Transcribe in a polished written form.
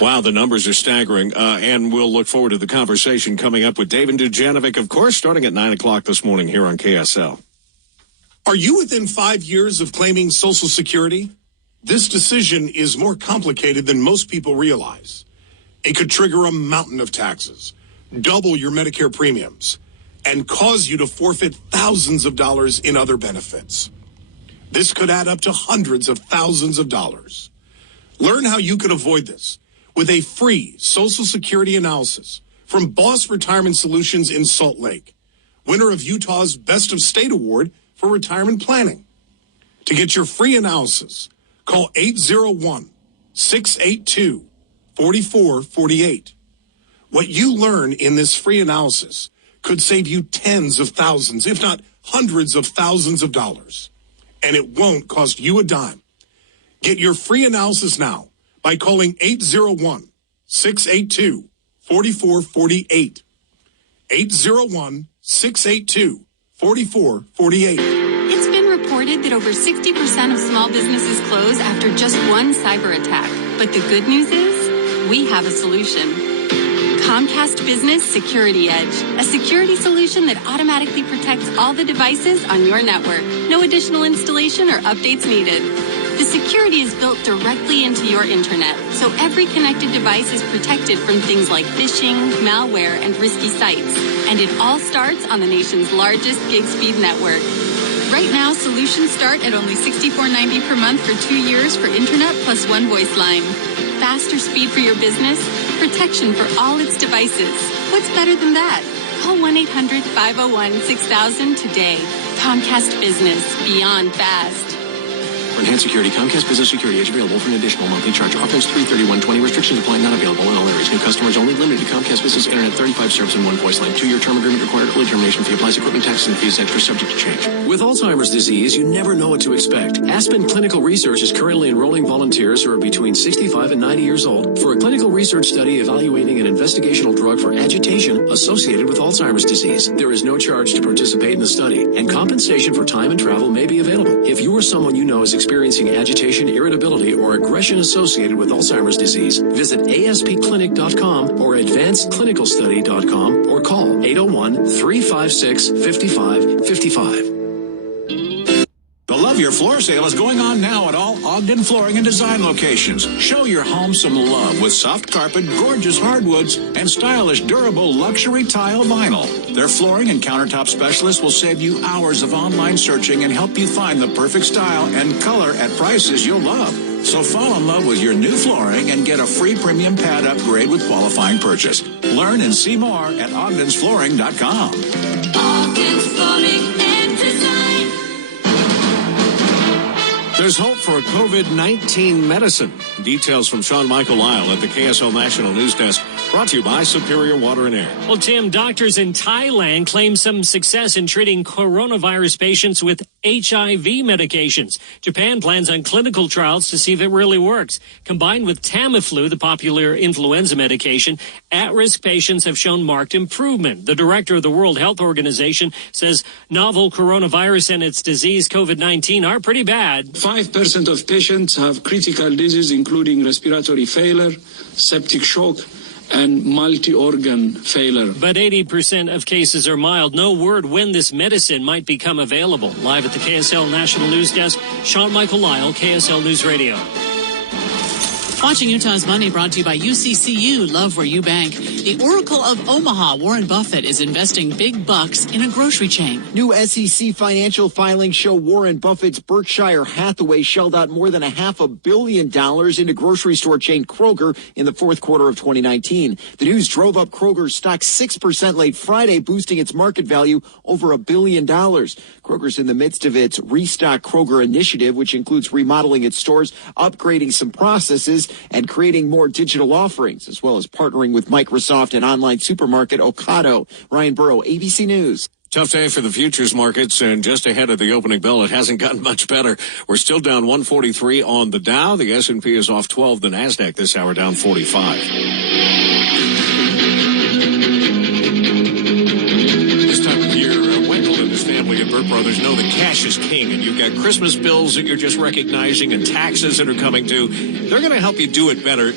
Wow, the numbers are staggering, and we'll look forward to the conversation coming up with David Dujanovic, of course, starting at 9 o'clock this morning here on KSL. Are you within 5 years of claiming Social Security? This decision is more complicated than most people realize. It could trigger a mountain of taxes, double your Medicare premiums, and cause you to forfeit thousands of dollars in other benefits. This could add up to hundreds of thousands of dollars. Learn how you could avoid this with a free Social Security analysis from Boss Retirement Solutions in Salt Lake, winner of Utah's Best of State Award for retirement planning. To get your free analysis, call 801-682-4448. What you learn in this free analysis could save you tens of thousands, if not hundreds of thousands of dollars. And it won't cost you a dime. Get your free analysis now by calling 801-682-4448. 801-682-4448. It's been reported that over 60% of small businesses close after just one cyber attack. But the good news is, we have a solution. Comcast Business Security Edge, a security solution that automatically protects all the devices on your network. No additional installation or updates needed. The security is built directly into your internet, so every connected device is protected from things like phishing, malware, and risky sites. And it all starts on the nation's largest gig speed network. Right now, solutions start at only $64.90 per month for 2 years for internet plus one voice line. Faster speed for your business, protection for all its devices. What's better than that? Call 1-800-501-6000 today. Comcast Business, beyond fast. For enhanced security, Comcast Business Security Edge available for an additional monthly charge. Offers $331.20. Restrictions apply. Not available in all areas. New customers only. Limited to Comcast Business Internet 35 service and one voice line. 2-year term agreement required. Early termination fee applies. Equipment taxes and fees extra subject to change. With Alzheimer's disease, you never know what to expect. Aspen Clinical Research is currently enrolling volunteers who are between 65 and 90 years old for a clinical research study evaluating an investigational drug for agitation associated with Alzheimer's disease. There is no charge to participate in the study, and compensation for time and travel may be available. If you or someone you know is experiencing agitation, irritability, or aggression associated with Alzheimer's disease, visit aspclinic.com or advancedclinicalstudy.com or call 801-356-5555. The Love Your Floor sale is going on now at all Ogden Flooring and Design locations. Show your home some love with soft carpet, gorgeous hardwoods, and stylish, durable luxury tile vinyl. Their flooring and countertop specialists will save you hours of online searching and help you find the perfect style and color at prices you'll love. So fall in love with your new flooring and get a free premium pad upgrade with qualifying purchase. Learn and see more at ogdensflooring.com. Ogden's Flooring and Design. There's hope for COVID-19 medicine. Details from Sean Michael Lyle at the KSL National News Desk. Brought to you by Superior Water and Air. Well, Tim, doctors in Thailand claim some success in treating coronavirus patients with HIV medications. Japan plans on clinical trials to see if it really works. Combined with Tamiflu, the popular influenza medication, at-risk patients have shown marked improvement. The director of the World Health Organization says novel coronavirus and its disease, COVID-19, are pretty bad. 5% of patients have critical disease, including respiratory failure, septic shock, and multi-organ failure. But 80% of cases are mild. No word when this medicine might become available. Live at the KSL National News Desk, Sean Michael Lyle, KSL News Radio. Watching Utah's Money brought to you by UCCU, Love Where You Bank. The Oracle of Omaha, Warren Buffett, is investing big bucks in a grocery chain. New SEC financial filings show Warren Buffett's Berkshire Hathaway shelled out more than $500 million into grocery store chain Kroger in the fourth quarter of 2019. The news drove up Kroger's stock 6% late Friday, boosting its market value over $1 billion. Kroger's in the midst of its Restock Kroger initiative, which includes remodeling its stores, upgrading some processes, and creating more digital offerings, as well as partnering with Microsoft and online supermarket Ocado. Ryan Burrow, ABC News. Tough day for the futures markets, and just ahead of the opening bell, it hasn't gotten much better. We're still down 143 on the Dow. The S&P is off 12. The NASDAQ this hour down 45. This time of year, Wendell and his family at Burt Brothers know that cash is king, and you've got Christmas bills that you're just recognizing and taxes that are coming due. They're going to help you do it better.